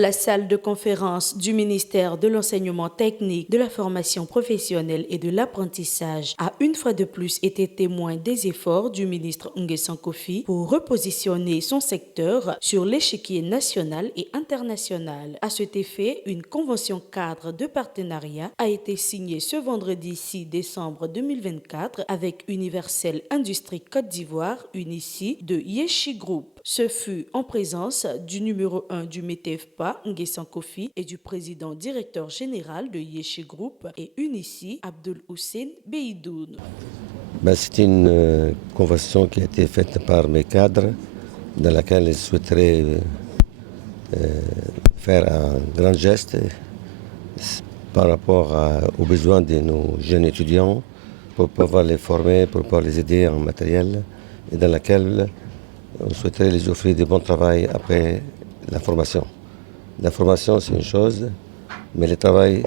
La salle de conférence du ministère de l'Enseignement technique, de la formation professionnelle et de l'apprentissage a une fois de plus été témoin des efforts du ministre Nguessan Kofi pour repositionner son secteur sur l'échiquier national et international. À cet effet, une convention cadre de partenariat a été signée ce vendredi 6 décembre 2024 avec Universel Industrie Côte d'Ivoire, UNICI, de Yeshi Group. Ce fut en présence du numéro 1 du METEFPA, Nguessan Kofi, et du président directeur général de Yeshi Group et UNICI, Abdul Hussein Beidoun. C'est une convention qui a été faite par mes cadres, dans laquelle ils souhaiteraient faire un grand geste par rapport aux besoins de nos jeunes étudiants, pour pouvoir les former, pour pouvoir les aider en matériel, et dans laquelle on souhaiterait les offrir de bon travail après la formation. La formation, c'est une chose, mais le travail,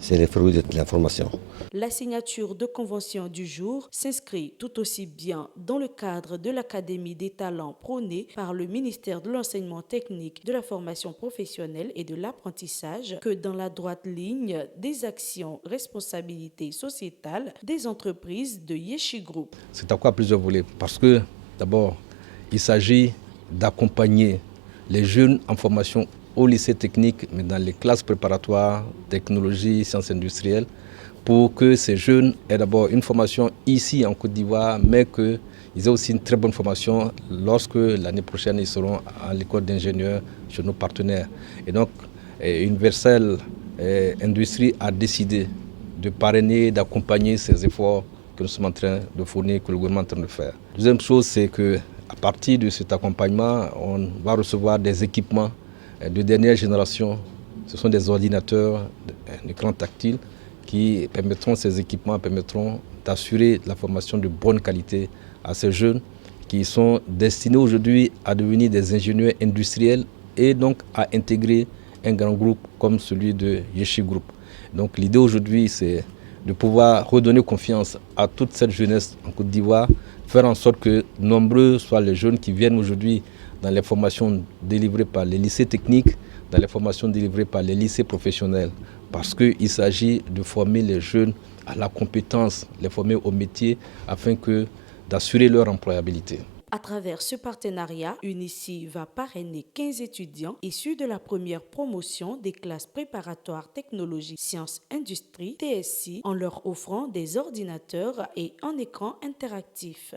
c'est les fruits de la formation. La signature de convention du jour s'inscrit tout aussi bien dans le cadre de l'Académie des talents prônée par le ministère de l'Enseignement technique, de la formation professionnelle et de l'apprentissage que dans la droite ligne des actions responsabilité sociétale des entreprises de Yeshi Group. C'est à quoi plusieurs volets, parce que d'abord, il s'agit d'accompagner les jeunes en formation au lycée technique, mais dans les classes préparatoires, technologie, sciences industrielles, pour que ces jeunes aient d'abord une formation ici en Côte d'Ivoire, mais qu'ils aient aussi une très bonne formation lorsque l'année prochaine ils seront à l'école d'ingénieurs chez nos partenaires. Et donc, Universel Industrie a décidé de parrainer, d'accompagner ces efforts que nous sommes en train de fournir, que le gouvernement est en train de faire. Deuxième chose, c'est qu'à partir de cet accompagnement, on va recevoir des équipements de dernière génération. Ce sont des ordinateurs, un écran tactile, qui permettront, ces équipements permettront d'assurer la formation de bonne qualité à ces jeunes qui sont destinés aujourd'hui à devenir des ingénieurs industriels et donc à intégrer un grand groupe comme celui de Yeshi Group. Donc l'idée aujourd'hui, c'est de pouvoir redonner confiance à toute cette jeunesse en Côte d'Ivoire, faire en sorte que nombreux soient les jeunes qui viennent aujourd'hui dans les formations délivrées par les lycées techniques, dans les formations délivrées par les lycées professionnels, parce qu'il s'agit de former les jeunes à la compétence, les former au métier, afin d'assurer leur employabilité. À travers ce partenariat, UNICI va parrainer 15 étudiants issus de la première promotion des classes préparatoires technologie, sciences, industrie, TSI, en leur offrant des ordinateurs et un écran interactif.